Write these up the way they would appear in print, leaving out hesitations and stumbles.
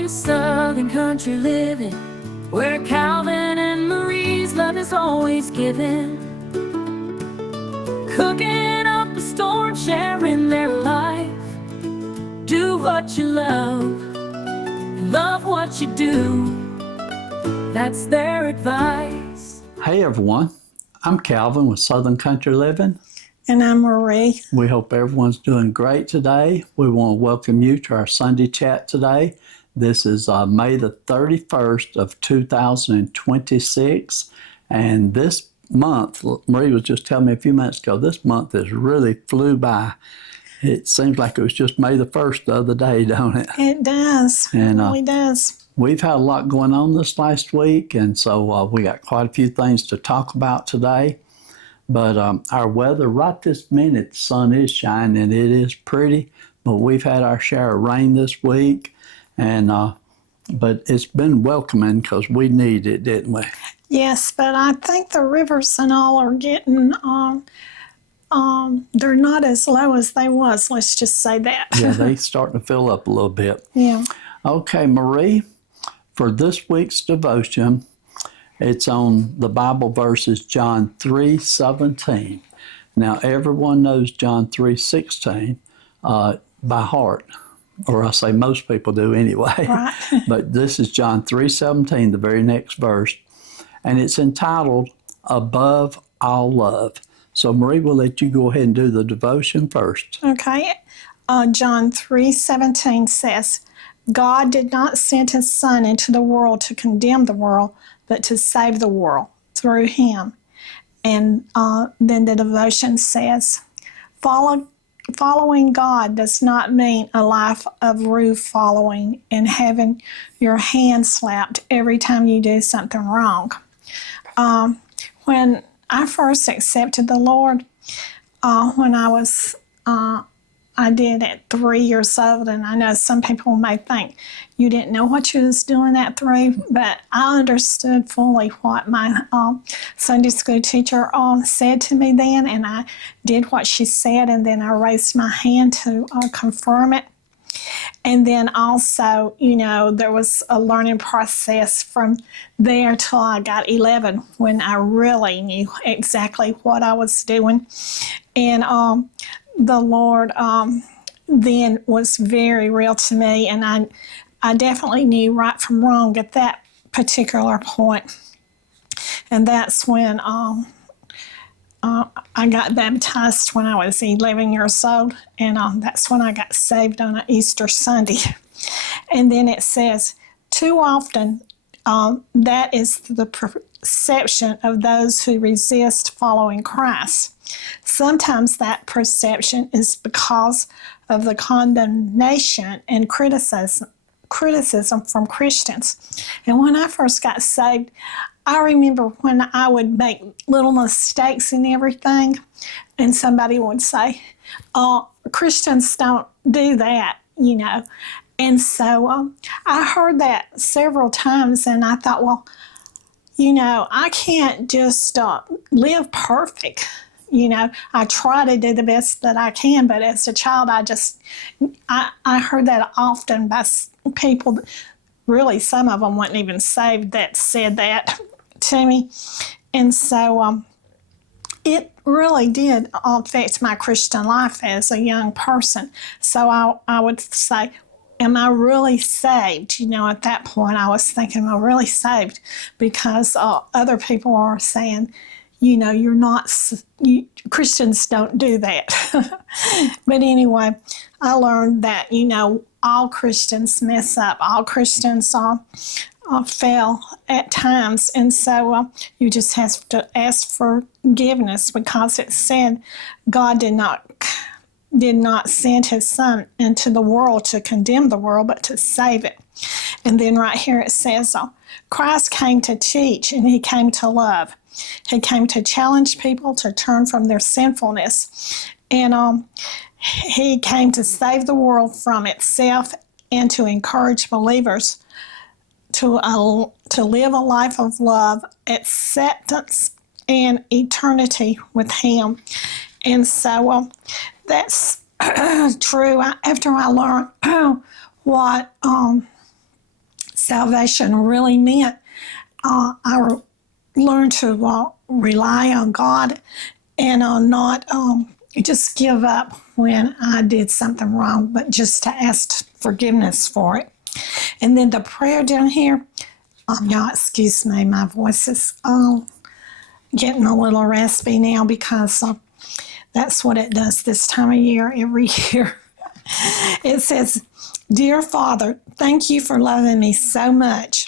to Southern Country Living, where Calvin and Marie's love is always given. Cooking up a storm, sharing their life. Do what you love what you do. That's their advice. Hey everyone, I'm Calvin with Southern Country Living. And I'm Marie. We hope everyone's doing great today. We want to welcome you to our Sunday chat today. This is May the 31st of 2026. And this month, Marie was just telling me a few minutes ago, this month has really flew by. It seems like it was just May the 1st the other day, don't it? It does. And, it really does. We've had a lot going on this last week, and so we got quite a few things to talk about today. But our weather right this minute, the sun is shining, it is pretty, but we've had our share of rain this week, and but it's been welcoming because we need it, didn't we? Yes, but I think the rivers and all are getting, they're not as low as they was, let's just say that. Yeah, they starting to fill up a little bit. Yeah. Okay, Marie, for this week's devotion, it's on the Bible verses John 3:17. Now, everyone knows John 3:16 by heart, or I say most people do anyway. Right. But this is John 3:17, the very next verse, and it's entitled, Above All Love. So, Marie, we'll let you go ahead and do the devotion first. Okay. John 3:17 says, God did not send his Son into the world to condemn the world, but to save the world through him. And then the devotion says, following God does not mean a life of rude following and having your hand slapped every time you do something wrong. When I first accepted the Lord, when I did at 3 years old, and I know some people may think you didn't know what you was doing at 3, but I understood fully what my Sunday school teacher said to me then, and I did what she said, and then I raised my hand to confirm it. And then also, there was a learning process from there till I got 11 when I really knew exactly what I was doing. And the Lord then was very real to me, and I definitely knew right from wrong at that particular point. And that's when I got baptized when I was 11 years old, and that's when I got saved on an Easter Sunday. And then it says, too often, that is the perception of those who resist following Christ. Sometimes that perception is because of the condemnation and criticism from Christians. And when I first got saved, I remember when I would make little mistakes and everything, and somebody would say, Christians don't do that, And so I heard that several times, and I thought, well, I can't just live perfect. I try to do the best that I can, but as a child, I heard that often by people, really some of them weren't even saved, that said that to me. And so it really did affect my Christian life as a young person. So I would say, am I really saved? At that point, I was thinking, am I really saved? Because other people are saying, you're not, Christians don't do that. But anyway, I learned that, all Christians mess up. All Christians fail at times. And so you just have to ask for forgiveness, because it said God did not send his Son into the world to condemn the world, but to save it. And then right here it says, Christ came to teach, and he came to love. He came to challenge people to turn from their sinfulness. And he came to save the world from itself and to encourage believers to live a life of love, acceptance, and eternity with him. And so that's true. After I learned what salvation really meant. I learned to rely on God and not just give up when I did something wrong, but just to ask forgiveness for it. And then the prayer down here, y'all excuse me, my voice is getting a little raspy now because that's what it does this time of year, every year. It says, "Dear Father, thank you for loving me so much.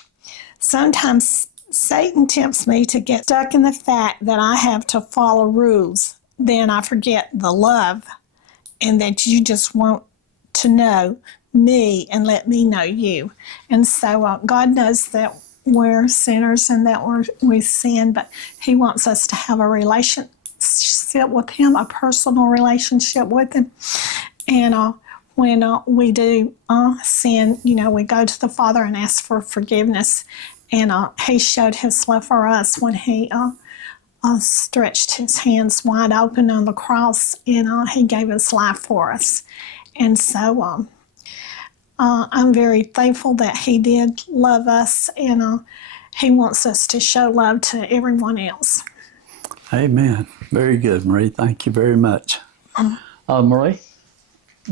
Sometimes Satan tempts me to get stuck in the fact that I have to follow rules. Then I forget the love and that you just want to know me and let me know you." And so God knows that we're sinners and that we sin, but he wants us to have a relationship with him, a personal relationship with him. And when we do sin, we go to the Father and ask for forgiveness. And he showed his love for us when he stretched his hands wide open on the cross, and he gave his life for us. And so I'm very thankful that he did love us, and he wants us to show love to everyone else. Amen. Very good, Marie. Thank you very much. Marie,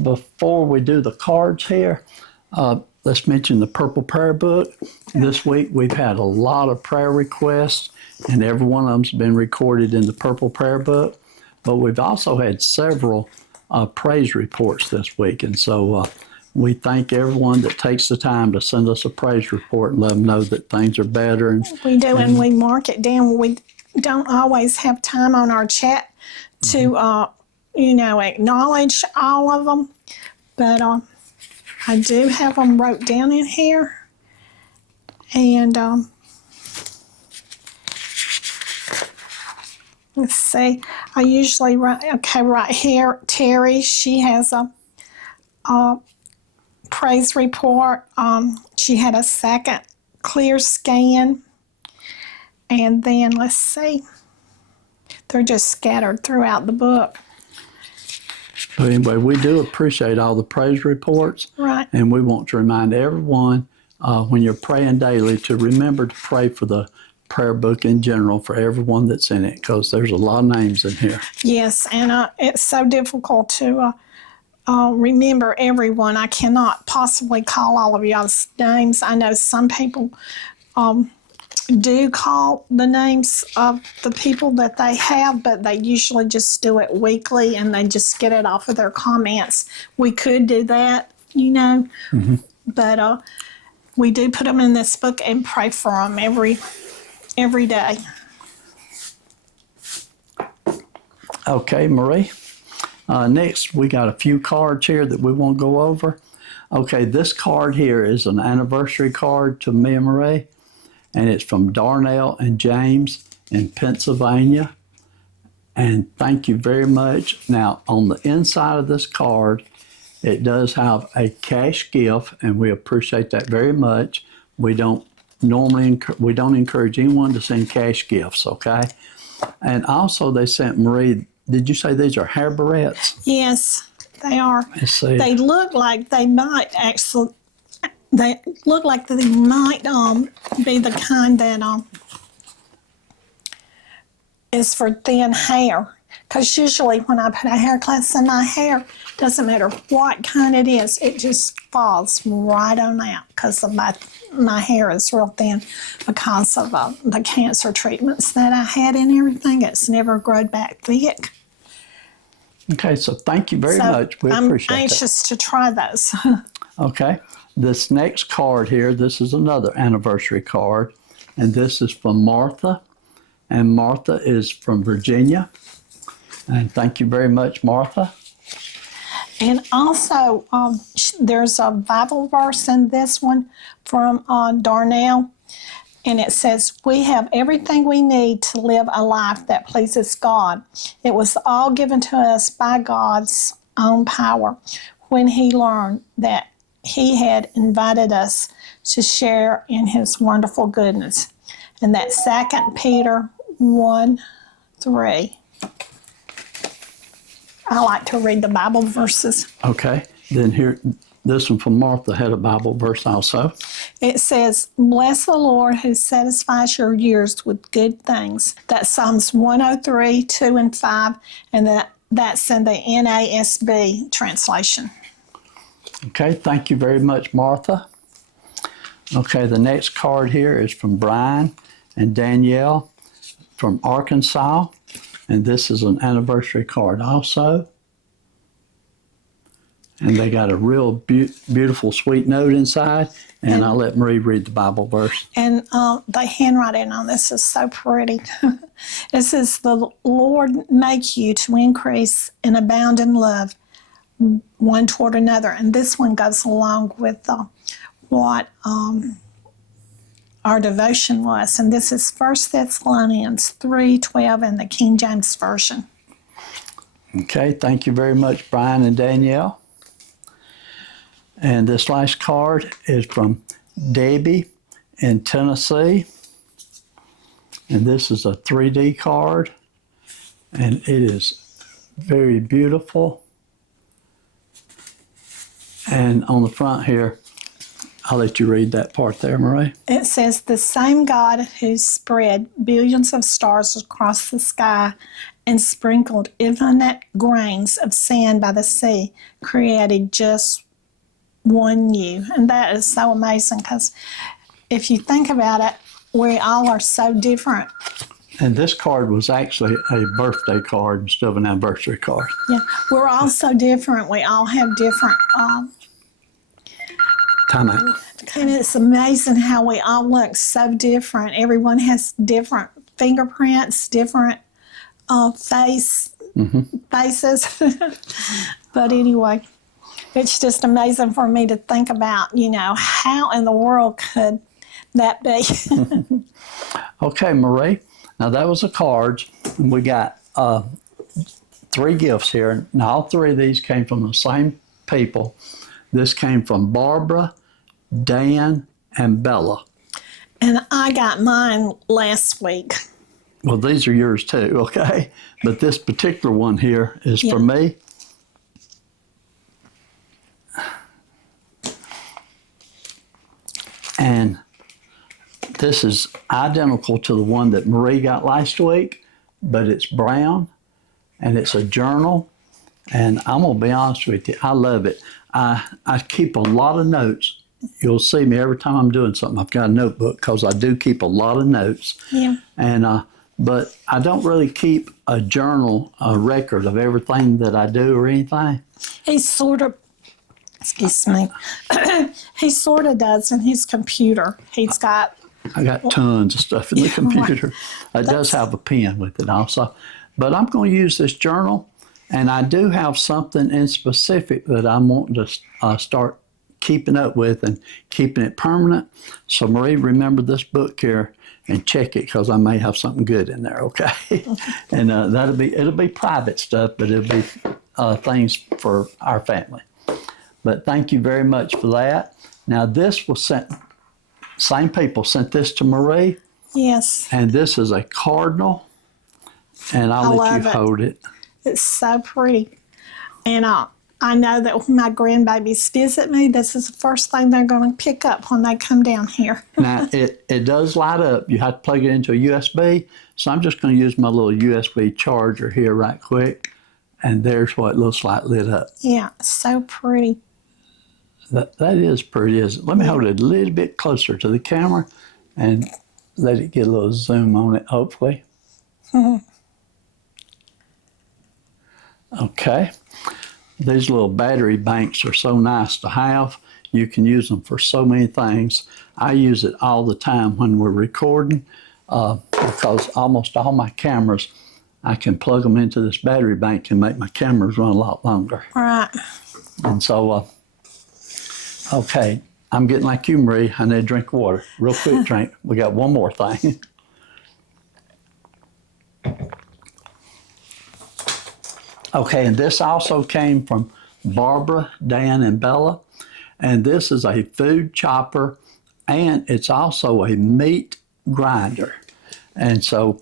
before we do the cards here, let's mention the Purple Prayer Book. This week we've had a lot of prayer requests, and every one of them's been recorded in the Purple Prayer Book. But we've also had several praise reports this week, and so we thank everyone that takes the time to send us a praise report and let them know that things are better. We do, and we mark it down. We don't always have time on our chat to, acknowledge all of them, but I do have them wrote down in here. And let's see, I usually write, right here, Terry, she has a praise report. She had a second clear scan. And then let's see, they're just scattered throughout the book. So anyway, we do appreciate all the praise reports. Right. And we want to remind everyone when you're praying daily to remember to pray for the prayer book in general for everyone that's in it, because there's a lot of names in here. Yes, and it's so difficult to remember everyone. I cannot possibly call all of y'all's names. I know some people do call the names of the people that they have, but they usually just do it weekly and they just get it off of their comments. We could do that, but we do put them in this book and pray for them every day. Okay, Marie. Next, we got a few cards here that we want to go over. Okay, this card here is an anniversary card to me and Marie, and it's from Darnell and James in Pennsylvania. And thank you very much. Now, on the inside of this card, it does have a cash gift, and we appreciate that very much. We don't encourage anyone to send cash gifts, okay? And also they sent Marie, did you say these are hair barrettes? Yes, they are. Let's see. They look like they might actually, be the kind that is for thin hair. Because usually when I put a hair class in my hair, doesn't matter what kind it is, it just falls right on out because of my hair is real thin because of the cancer treatments that I had and everything. It's never grown back thick. Okay, so thank you very much. We appreciate it. I'm anxious to try those. Okay, this next card here, this is another anniversary card, and this is from Martha, and Martha is from Virginia. And thank you very much, Martha. And also, there's a Bible verse in this one from Darnell, and it says, "We have everything we need to live a life that pleases God. It was all given to us by God's own power when He learned that He had invited us to share in His wonderful goodness." And that's 2 Peter 1:3. I like to read the Bible verses. Okay. Then here, this one from Martha had a Bible verse also. It says, "Bless the Lord who satisfies your years with good things." That's Psalms 103, 2 and 5, and that's in the NASB translation. Okay, thank you very much, Martha. Okay, the next card here is from Brian and Danielle from Arkansas, and this is an anniversary card also. And they got a real beautiful, sweet note inside, and I'll let Marie read the Bible verse. And the handwriting on this is so pretty. It says, "The Lord make you to increase and abound in love one toward another." And this one goes along with what our devotion was. And this is 1 Thessalonians 3:12 in the King James Version. Okay, thank you very much, Brian and Danielle. And this last card is from Debbie in Tennessee. And this is a 3D card. And it is very beautiful. And on the front here, I'll let you read that part there, Marie. It says, "The same God who spread billions of stars across the sky and sprinkled infinite grains of sand by the sea created just one you." And that is so amazing, because if you think about it, we all are so different. And this card was actually a birthday card instead of an anniversary card. Yeah, we're all so different. We all have different. Time out. And it's amazing how we all look so different. Everyone has different fingerprints, different faces. But anyway, it's just amazing for me to think about, how in the world could that be? Okay, Marie. Now that was the cards. We got 3 gifts here. Now all 3 of these came from the same people. This came from Barbara, Dan, and Bella. And I got mine last week. Well, these are yours too, okay? But this particular one here is for me. And this is identical to the one that Marie got last week, but it's brown, and it's a journal. And I'm going to be honest with you, I love it. I keep a lot of notes. You'll see me every time I'm doing something, I've got a notebook, because I do keep a lot of notes. Yeah. And but I don't really keep a journal, a record of everything that I do or anything. He sort of, excuse me, he sort of does in his computer. I got tons of stuff in the computer. It does have a pen with it also. But I'm going to use this journal, and I do have something in specific that I'm wanting to start keeping up with and keeping it permanent. So Marie, remember this book here and check it, because I may have something good in there, okay? And it'll be private stuff, but it'll be things for our family. But thank you very much for that. Now this was sent, same people sent this to Marie. Yes. And this is a cardinal, and I'll let you hold it. It's so pretty. And I know that when my grandbabies visit me, this is the first thing they're going to pick up when they come down here. Now, it does light up. You have to plug it into a USB. So I'm just going to use my little USB charger here right quick. And there's what it looks like lit up. Yeah, so pretty. That is pretty, isn't it? Let me hold it a little bit closer to the camera and let it get a little zoom on it, hopefully. Okay. These little battery banks are so nice to have. You can use them for so many things. I use it all the time when we're recording because almost all my cameras, I can plug them into this battery bank and make my cameras run a lot longer. Right. And so, okay, I'm getting like you, Marie. I need a drink of water. Real quick drink. We got one more thing. Okay, and this also came from Barbara, Dan, and Bella. And this is a food chopper, and it's also a meat grinder. And so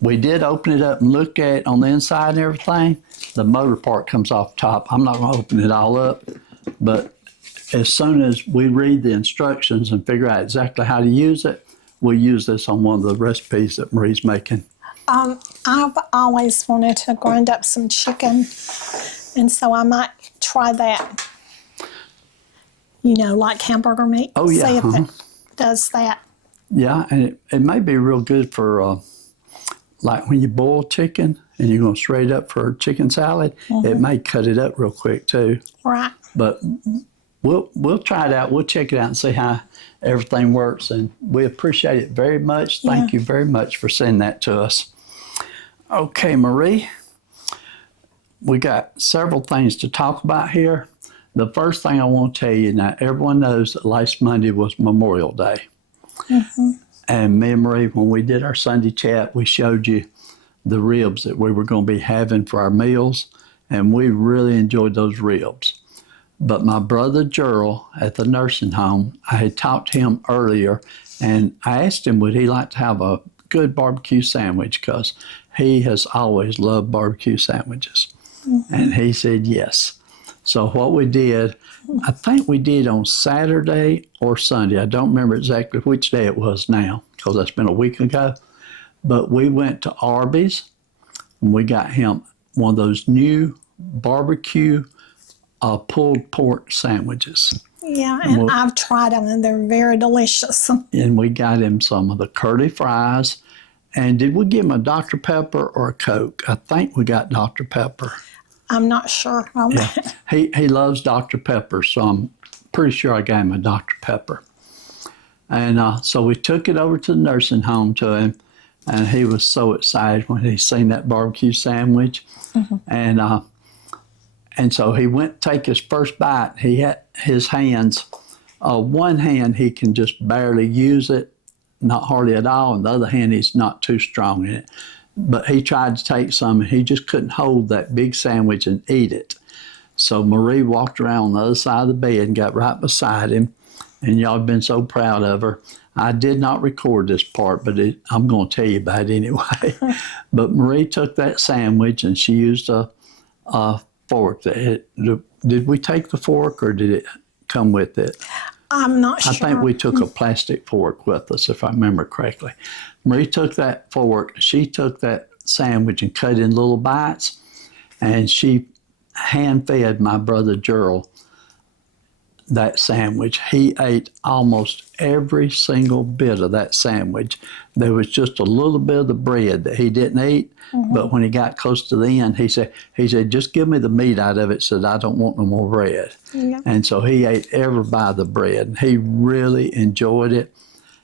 we did open it up and look at it on the inside and everything. The motor part comes off top. I'm not going to open it all up, But as soon as we read the instructions and figure out exactly how to use it, we'll use this on one of the recipes that Marie's making. I've always wanted to grind up some chicken, and so I might try that. Like hamburger meat. Oh, yeah. See if it does that. Yeah, and it may be real good for, like when you boil chicken and you're going to shred it up for chicken salad, it may cut it up real quick too. Right. But we'll try it out. We'll check it out and see how everything works. And we appreciate it very much. Thank you very much for sending that to us. Okay, Marie, we got several things to talk about here. The first thing I want to tell you, now everyone knows that last Monday was Memorial Day. And me and Marie, when we did our Sunday chat, we showed you the ribs that we were going to be having for our meals. And we really enjoyed those ribs. But my brother Gerald at the nursing home, I had talked to him earlier, and I asked him would he like to have a good barbecue sandwich, because he has always loved barbecue sandwiches. And he said yes. So what we did, I think we did on Saturday or Sunday. I don't remember exactly which day it was now, because that's been a week ago. But we went to Arby's, and we got him one of those new barbecue pulled pork sandwiches. Yeah, and I've tried them, and they're very delicious. And we got him some of the curly fries. And did we give him a Dr. Pepper or a Coke? I think we got Dr. Pepper. I'm not sure on that. He loves Dr. Pepper, so I'm pretty sure I gave him a Dr. Pepper. And so we took it over to the nursing home to him, and he was so excited when he seen that barbecue sandwich. And so he went to take his first bite. He had his hands, one hand he can just barely use it, not hardly at all, and the other hand he's not too strong in it. But he tried to take some, and he just couldn't hold that big sandwich and eat it. So Marie walked around on the other side of the bed and got right beside him, and y'all have been so proud of her. I did not record this part, but I'm going to tell you about it anyway. But Marie took that sandwich, and she used a fork. Did we take the fork, or did it come with it? I'm not sure. I think we took a plastic fork with us, if I remember correctly. Marie took that fork, she took that sandwich and cut in little bites, and she hand-fed my brother Gerald that sandwich. He ate almost every single bit of that sandwich. There was just a little bit of the bread that he didn't eat, but when he got close to the end, he said, just give me the meat out of it, so that I don't want no more bread. Yeah. And so he ate every bite of the bread. He really enjoyed it.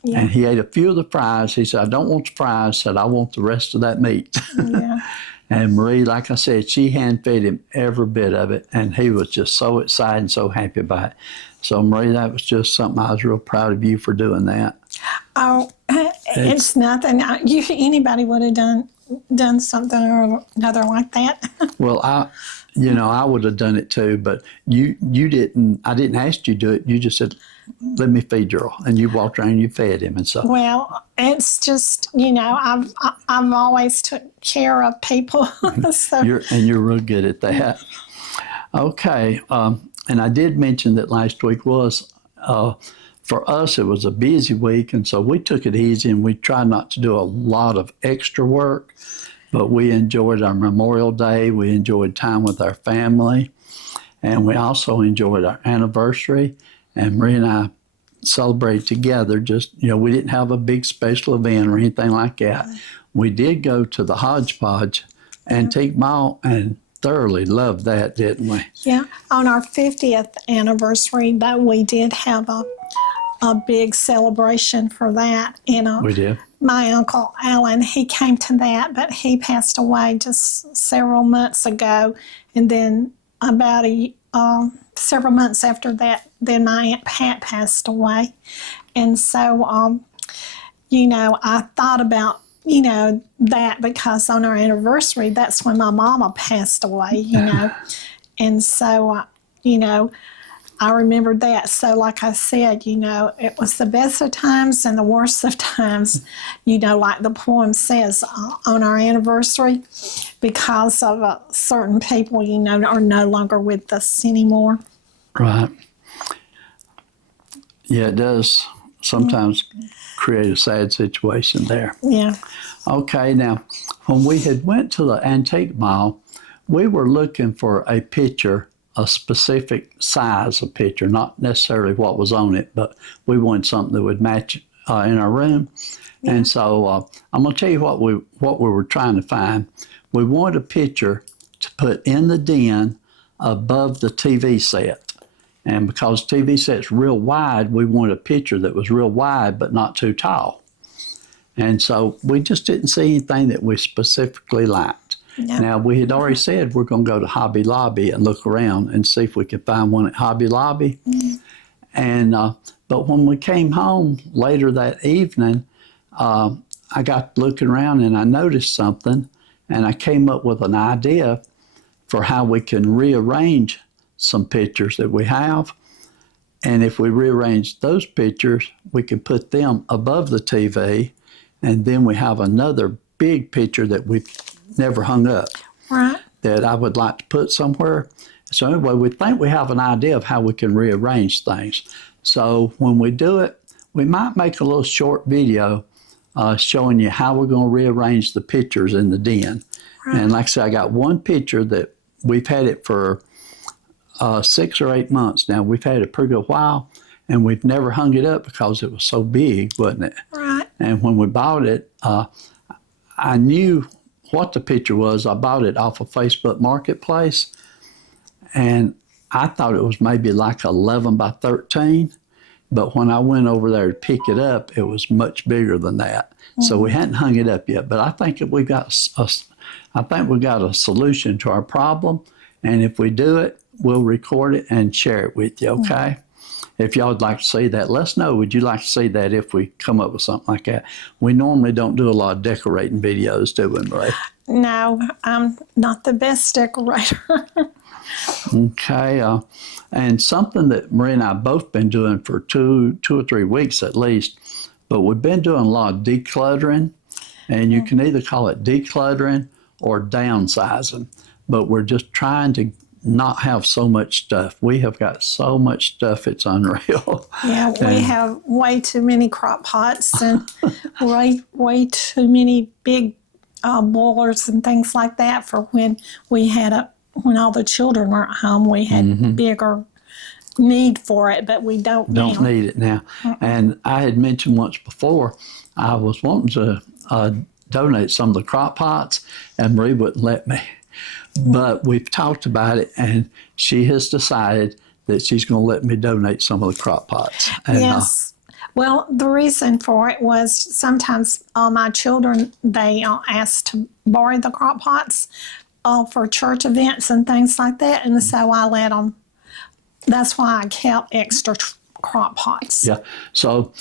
Yeah. And he ate a few of the fries. He said, I don't want the fries, said, I want the rest of that meat. Yeah. And Marie, like I said, she hand-fed him every bit of it, and he was just so excited and so happy about it. So, Marie, that was just something I was real proud of you for doing that. Oh, it's nothing. Anybody would have done something or another like that. Well, I would have done it too, but you didn't. I didn't ask you to do it. You just said, let me feed Gerald, and you walked around and you fed him and stuff. Well, it's just, I've always took care of people. So. You're real good at that. Okay, and I did mention that last week was, for us, it was a busy week, and so we took it easy, and we tried not to do a lot of extra work, but we enjoyed our Memorial Day. We enjoyed time with our family, and we also enjoyed our anniversary. And Marie and I celebrated together. Just, we didn't have a big special event or anything like that. We did go to the Hodgepodge Antique Mall and thoroughly loved that, didn't we? Yeah. On our 50th anniversary, that we did have a big celebration for that. We did. My Uncle Alan, he came to that, but he passed away just several months ago. And then about several months after that, then my Aunt Pat passed away. And so, I thought about, that because on our anniversary, that's when my mama passed away, And so, I remembered that. So like I said, it was the best of times and the worst of times, like the poem says, on our anniversary, because of certain people, are no longer with us anymore. Right. Yeah, it does sometimes create a sad situation there. Yeah. Okay, now, when we had went to the antique mall, we were looking for a picture, a specific size of picture, not necessarily what was on it, but we wanted something that would match in our room. Yeah. And so I'm going to tell you what we were trying to find. We wanted a picture to put in the den above the TV set. And because TV set's real wide, we wanted a picture that was real wide but not too tall. And so we just didn't see anything that we specifically liked. Yeah. Now, we had already said we're going to go to Hobby Lobby and look around and see if we could find one at Hobby Lobby. And but when we came home later that evening, I got looking around and I noticed something, and I came up with an idea for how we can rearrange some pictures that we have. And if we rearrange those pictures, we can put them above the TV, and then we have another big picture that we've never hung up Right. that I would like to put somewhere. So anyway, we think we have an idea of how we can rearrange things. So when we do it, we might make a little short video showing you how we're going to rearrange the pictures in the den. Right. And like I said, I got one picture that we've had it for 6 or 8 months now. We've had it a pretty good while, and we've never hung it up because it was so big, wasn't it? Right. And when we bought it, I knew what the picture was. I bought it off of Facebook Marketplace, and I thought it was maybe like 11 by 13. But when I went over there to pick it up, it was much bigger than that. So we hadn't hung it up yet. But I think that we got a solution to our problem. And if we do it, we'll record it and share it with you, okay? If y'all would like to see that, let us know. Would you like to see that if we come up with something like that? We normally don't do a lot of decorating videos, do we, Marie? No, I'm not the best decorator. Okay. And something that Marie and I both been doing for two or 3 weeks at least, but we've been doing a lot of decluttering, and you can either call it decluttering or downsizing, but we're just trying to not have so much stuff. We have got so much stuff, it's unreal. Yeah, we have way too many crock pots and way too many big boilers and things like that for when when all the children weren't home. We had bigger need for it, but we don't now. Don't need it now. And I had mentioned once before, I was wanting to donate some of the crock pots, and Marie wouldn't let me. But we've talked about it, and she has decided that she's going to let me donate some of the crock pots. And, Yes. Well, the reason for it was sometimes my children, they asked to borrow the crock pots for church events and things like that, and so I let them. That's why I kept extra crock pots. Yeah. So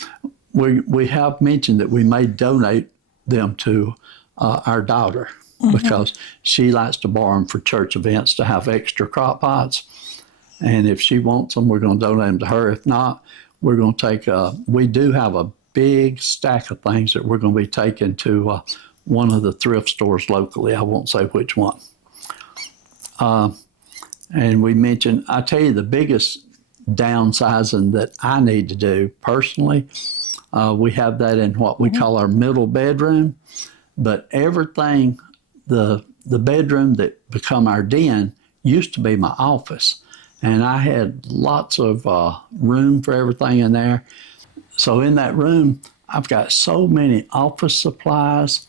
we have mentioned that we may donate them to our daughter because she likes to borrow them for church events to have extra crock pots. And if she wants them, we're going to donate them to her. If not, we're going to take we do have a big stack of things that we're going to be taking to one of the thrift stores locally. I won't say which one. And we mentioned, I tell you, the biggest downsizing that I need to do personally, we have that in what we call our middle bedroom. But everything, the bedroom that become our den used to be my office. And I had lots of room for everything in there. So in that room, I've got so many office supplies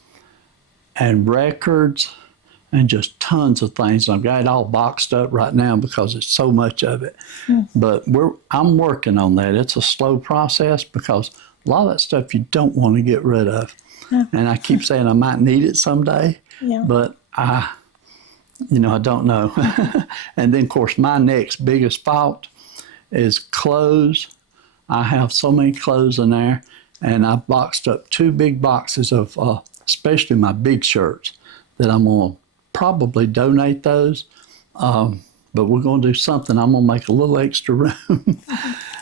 and records and just tons of things. I've got it all boxed up right now because it's so much of it. But I'm working on that. It's a slow process because a lot of that stuff you don't want to get rid of. And I keep saying I might need it someday, but I don't know. And then, of course, my next biggest fault is clothes. I have so many clothes in there, and I've boxed up 2 big boxes of especially my big shirts that I'm going to probably donate those. But we're going to do something. I'm going to make a little extra room.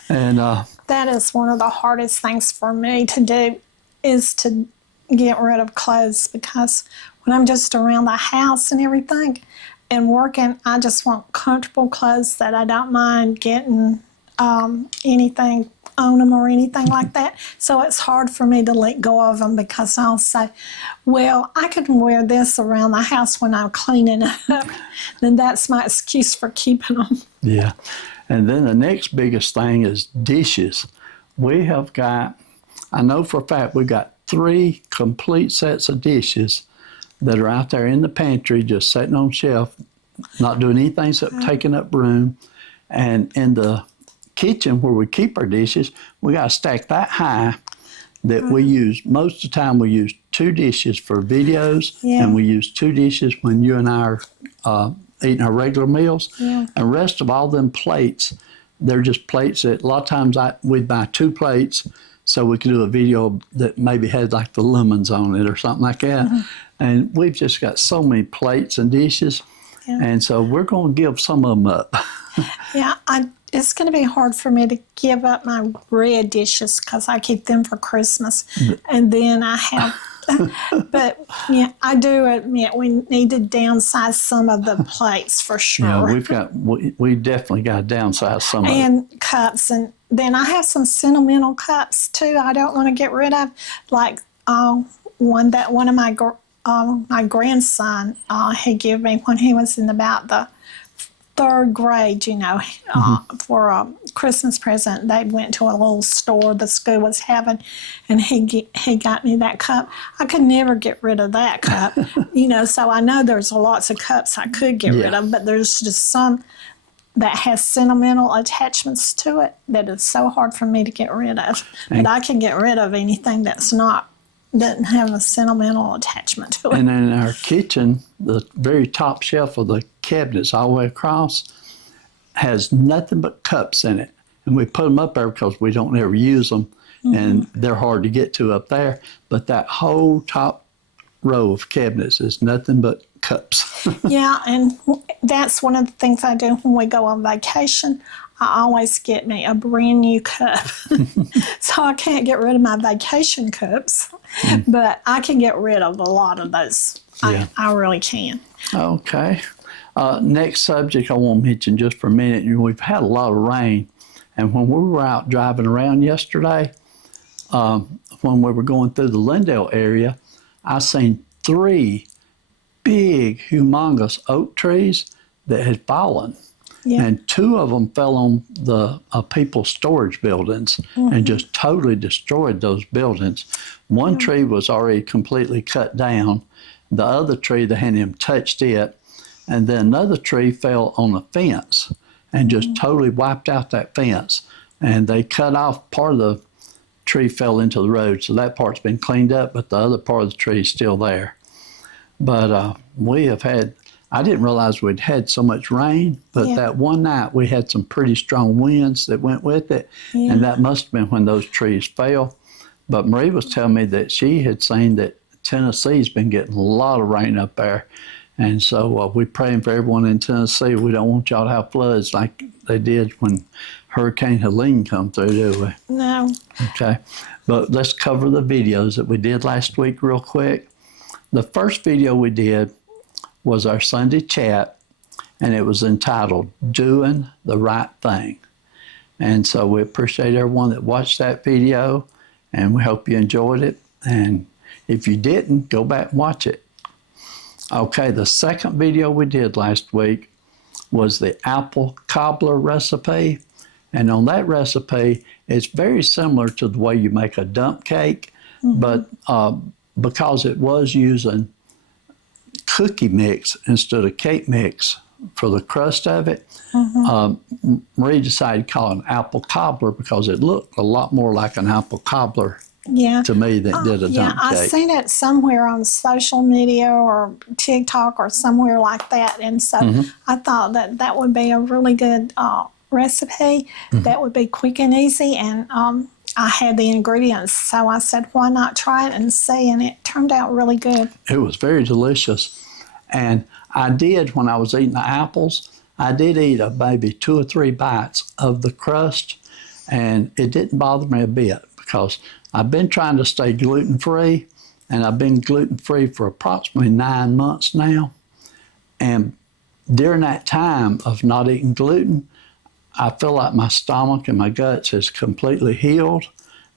And that is one of the hardest things for me to do is to get rid of clothes, because when I'm just around the house and everything, and working, I just want comfortable clothes that I don't mind getting anything on them or anything like that. So it's hard for me to let go of them because I'll say, well, I can wear this around the house when I'm cleaning up. Then that's my excuse for keeping them. Yeah. And then the next biggest thing is dishes. We have got, I know for a fact, we got 3 complete sets of dishes that are out there in the pantry just sitting on shelf, not doing anything except taking up room. And in the kitchen where we keep our dishes, we got to stack that high that we use, most of the time we use 2 dishes for videos, and we use 2 dishes when you and I are eating our regular meals. And the rest of all them plates, they're just plates that a lot of times we'd buy 2 plates so we could do a video that maybe had like the lemons on it or something like that. And we've just got so many plates and dishes. And so we're going to give some of them up. It's going to be hard for me to give up my red dishes because I keep them for Christmas. And then I have, but yeah, I do admit we need to downsize some of the plates for sure. Yeah, we definitely got to downsize some of it. And cups. And then I have some sentimental cups too I don't want to get rid of. Like one of my grandson he gave me when he was in about the 3rd grade, for a Christmas present. They went to a little store the school was having, and he got me that cup. I could never get rid of that cup, so I know there's lots of cups I could get rid of, but there's just some that has sentimental attachments to it that is so hard for me to get rid of. But I can get rid of anything doesn't have a sentimental attachment to it. And in our kitchen, the very top shelf of the cabinets all the way across has nothing but cups in it. And we put them up there because we don't ever use them, and they're hard to get to up there. But that whole top row of cabinets is nothing but cups. Yeah, and that's one of the things I do when we go on vacation. I always get me a brand new cup. So I can't get rid of my vacation cups, but I can get rid of a lot of those. Yeah. I really can. Okay. Next subject I want to mention just for a minute. We've had a lot of rain, and when we were out driving around yesterday, when we were going through the Lindale area, I seen 3 big, humongous oak trees that had fallen. Yeah. And 2 of them fell on the people's storage buildings and just totally destroyed those buildings. One tree was already completely cut down. The other tree, they hadn't even touched it. And then another tree fell on a fence and just totally wiped out that fence. And they cut off part of the tree, fell into the road. So that part's been cleaned up, but the other part of the tree is still there. But we have had, I didn't realize we'd had so much rain, but that one night we had some pretty strong winds that went with it, and that must have been when those trees fell. But Marie was telling me that she had seen that Tennessee's been getting a lot of rain up there, and so we're praying for everyone in Tennessee. We don't want y'all to have floods like they did when Hurricane Helene come through, do we? No. Okay, but let's cover the videos that we did last week real quick. The first video we did was our Sunday chat, and it was entitled Doing the Right Thing. And so we appreciate everyone that watched that video, and we hope you enjoyed it. And if you didn't, go back and watch it. Okay, the second video we did last week was the apple cobbler recipe. And on that recipe, it's very similar to the way you make a dump cake, but because it was using cookie mix instead of cake mix for the crust of it, Marie decided to call it an apple cobbler because it looked a lot more like an apple cobbler to me than it did a dump cake. I seen it somewhere on social media or TikTok or somewhere like that, and so I thought that would be a really good recipe that would be quick and easy, and I had the ingredients, so I said, why not try it and see, and it turned out really good. It was very delicious. And I did, when I was eating the apples, I did eat maybe 2 or 3 bites of the crust, and it didn't bother me a bit because I've been trying to stay gluten-free, and I've been gluten-free for approximately 9 months now. And during that time of not eating gluten, I feel like my stomach and my guts is completely healed,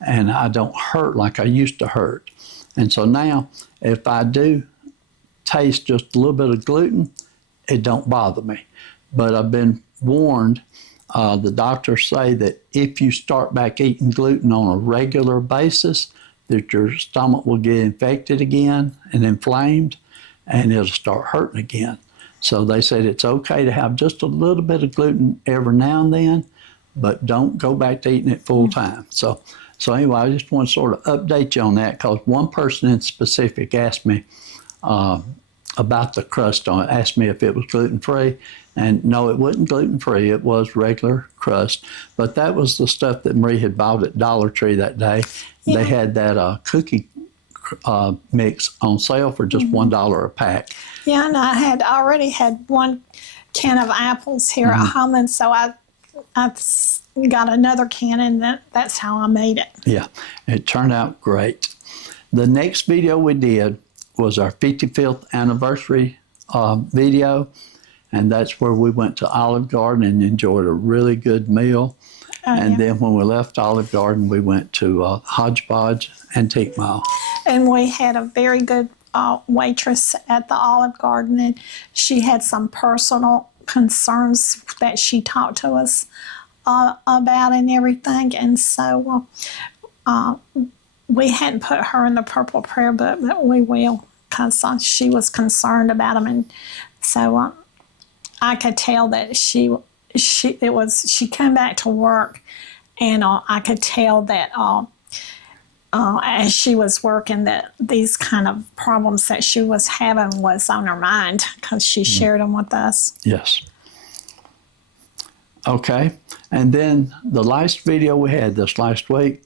and I don't hurt like I used to hurt. And so now, if I do taste just a little bit of gluten, it don't bother me. But I've been warned, the doctors say that if you start back eating gluten on a regular basis, that your stomach will get infected again and inflamed, and it'll start hurting again. So they said it's okay to have just a little bit of gluten every now and then, but don't go back to eating it full time. So anyway, I just want to sort of update you on that, because one person in specific asked me about the crust on it, asked me if it was gluten-free. And no, it wasn't gluten-free. It was regular crust. But that was the stuff that Marie had bought at Dollar Tree that day. Yeah. They had that cookie mix on sale for just $1 a pack. Yeah, and I had already had one can of apples here at home, and so I got another can, and that's how I made it. Yeah, it turned out great. The next video we did was our 55th anniversary video, and that's where we went to Olive Garden and enjoyed a really good meal. And then when we left Olive Garden, we went to Hodgepodge Antique Mall. And we had a very good waitress at the Olive Garden, and she had some personal concerns that she talked to us about and everything. And so we hadn't put her in the Purple Prayer Book, but we will, because she was concerned about them. And so I could tell that she came back to work, and I could tell that as she was working, that these kind of problems that she was having was on her mind, because she shared them with us. Yes. Okay. And then the last video we had this last week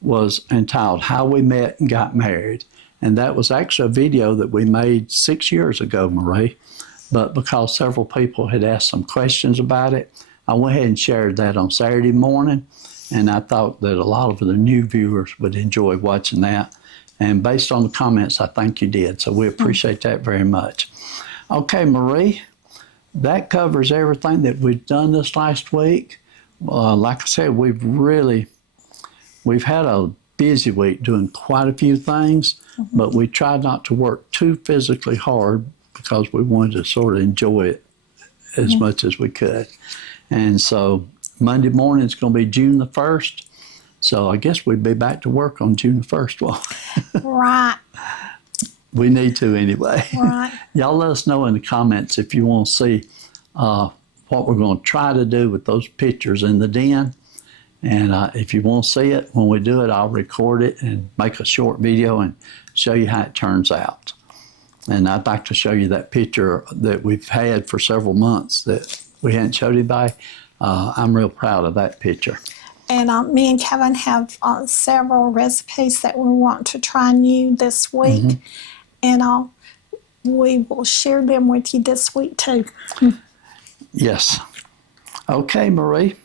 was entitled How We Met and Got Married. And that was actually a video that we made 6 years ago, Marie. But because several people had asked some questions about it, I went ahead and shared that on Saturday morning. And I thought that a lot of the new viewers would enjoy watching that. And based on the comments, I think you did. So we appreciate that very much. Okay, Marie, that covers everything that we've done this last week. Like I said, we've had a busy week doing quite a few things, but we tried not to work too physically hard because we wanted to sort of enjoy it as much as we could. And so Monday morning is going to be June the 1st. So I guess we'd be back to work on June the 1st. Well, right. We need to anyway. Right. Y'all let us know in the comments if you want to see what we're going to try to do with those pictures in the den. And if you want to see it, when we do it, I'll record it and make a short video and show you how it turns out. And I'd like to show you that picture that we've had for several months that we hadn't showed anybody. I'm real proud of that picture. And me and Kevin have several recipes that we want to try new this week. And we will share them with you this week too. Yes. Okay, Marie,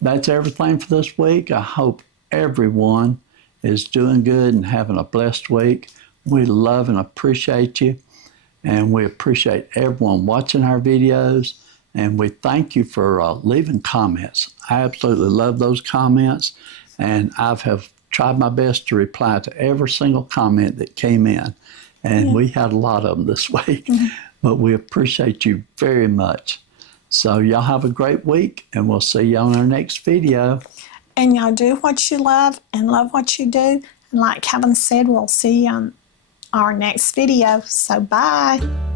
that's everything for this week. I hope everyone is doing good and having a blessed week. We love and appreciate you, and we appreciate everyone watching our videos, and we thank you for leaving comments. I absolutely love those comments, and I have tried my best to reply to every single comment that came in, and we had a lot of them this week, but we appreciate you very much. So y'all have a great week, and we'll see you on our next video. And y'all do what you love and love what you do. And like Kevin said, we'll see you on our next video. So bye.